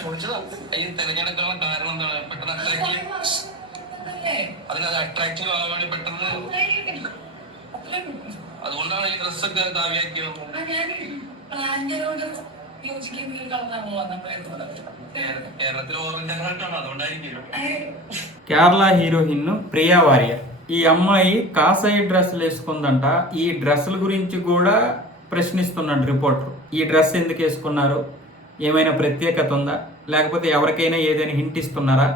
ചോദിച്ചതാ ഈ തിരഞ്ഞെടുക്കാനുള്ള കാരണം എന്താണ്? പെട്ടെന്ന് അട്രാക്റ്റീവ് ആവാൻ വേണ്ടി പെട്ടെന്ന് അതുകൊണ്ടാണ് ഈ ഡ്രസ്സൊക്കെ കാവ്യാക്കിയത്. കേരളത്തിൽ ഓർമ്മ അതുകൊണ്ടായിരിക്കും. కేరళ హీరోయిన్ ప్రియా వారియర్ ఈ అమ్మాయి కాసాయి డ్రెస్సులు వేసుకుందంట. ఈ డ్రెస్సుల గురించి కూడా ప్రశ్నిస్తున్నాడు రిపోర్టర్. ఈ డ్రెస్ ఎందుకు వేసుకున్నారు, ఏమైనా ప్రత్యేకత ఉందా, లేకపోతే ఎవరికైనా ఏదైనా హింట్ ఇస్తున్నారా,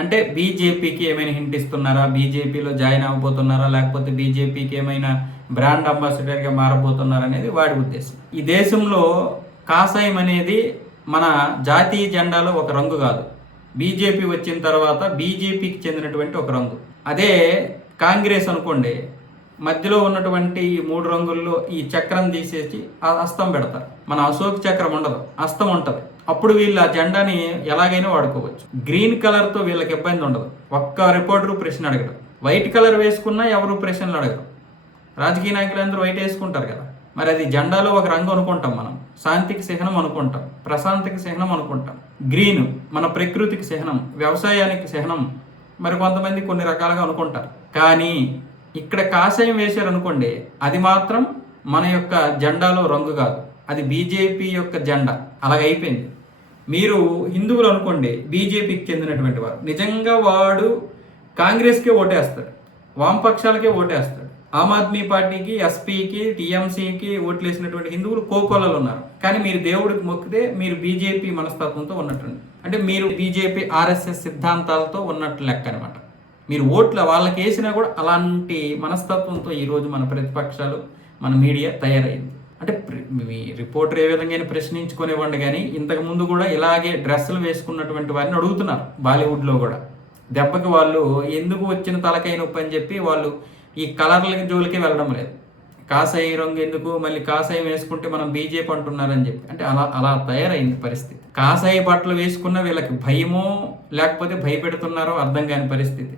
అంటే బీజేపీకి ఏమైనా హింట్ ఇస్తున్నారా, బీజేపీలో జాయిన్ అవ్వబోతున్నారా, లేకపోతే బీజేపీకి ఏమైనా బ్రాండ్ అంబాసిడర్గా మారబోతున్నారా అనేది వాడి ఉద్దేశం. ఈ దేశంలో కాషాయం అనేది మన జాతీయ జెండాలో ఒక రంగు కాదు, బీజేపీ వచ్చిన తర్వాత బీజేపీకి చెందినటువంటి ఒక రంగు. అదే కాంగ్రెస్ అనుకోండి, మధ్యలో ఉన్నటువంటి ఈ 3 రంగుల్లో ఈ చక్రం తీసేసి హస్తం పెడతారు. మన అశోక్ చక్రం ఉండదు, హస్తం ఉంటుంది. అప్పుడు వీళ్ళు ఆ జెండాని ఎలాగైనా వాడుకోవచ్చు. గ్రీన్ కలర్తో వీళ్ళకి ఇబ్బంది ఉండదు. ఒక్క రిపోర్టరు ప్రశ్న అడగడు. వైట్ కలర్ వేసుకున్నా ఎవరు ప్రశ్నలు అడగరు. రాజకీయ నాయకులు అందరూ వైట్ వేసుకుంటారు కదా, మరి అది జెండాలో ఒక రంగు అనుకుంటాం మనం. శాంతికి చిహ్నం అనుకుంటాం, ప్రశాంతికి చిహ్నం అనుకుంటాం. గ్రీన్ మన ప్రకృతికి చిహ్నం, వ్యవసాయానికి చిహ్నం, మరి కొంతమంది కొన్ని రకాలుగా అనుకుంటారు. కానీ ఇక్కడ కాషాయం వేశారు అనుకోండి, అది మాత్రం మన యొక్క జెండాలో రంగు కాదు, అది బీజేపీ యొక్క జెండా. అలాగైపోయింది. మీరు హిందువులు అనుకోండి, బీజేపీకి చెందినటువంటి వారు, నిజంగా వాడు కాంగ్రెస్కే ఓటేస్తాడు, వామపక్షాలకే ఓటేస్తాడు. ఆమ్ ఆద్మీ పార్టీకి, ఎస్పీకి, టీఎంసీకి ఓట్లు వేసినటువంటి హిందువులు కోకొల్లలు ఉన్నారు. కానీ మీరు దేవుడికి మొక్కితే మీరు బీజేపీ మనస్తత్వంతో ఉన్నట్టు, అంటే మీరు బీజేపీ ఆర్ఎస్ఎస్ సిద్ధాంతాలతో ఉన్నట్టు లెక్క అనమాట. మీరు ఓట్లు వాళ్ళకి వేసినా కూడా అలాంటి మనస్తత్వంతో ఈరోజు మన ప్రతిపక్షాలు, మన మీడియా తయారైంది. అంటే మీ రిపోర్టర్ ఏ విధంగా ప్రశ్నించుకునేవ్వండి, కానీ ఇంతకుముందు కూడా ఇలాగే డ్రెస్సులు వేసుకున్నటువంటి వారిని అడుగుతున్నారు. బాలీవుడ్లో కూడా దెబ్బకి వాళ్ళు ఎందుకు వచ్చిన తలకాయ నొప్పి అని చెప్పి వాళ్ళు ఈ కలర్లకి జోలికి వెళ్ళడం లేదు. కాషాయి రంగు ఎందుకు, మళ్ళీ కాషాయం వేసుకుంటే మనం బీజేపీ అంటున్నారని చెప్పి, అంటే అలా తయారైంది పరిస్థితి. కాషాయి బట్టలు వేసుకున్న వీళ్ళకి భయమో లేకపోతే భయపెడుతున్నారో అర్థం కాని పరిస్థితి.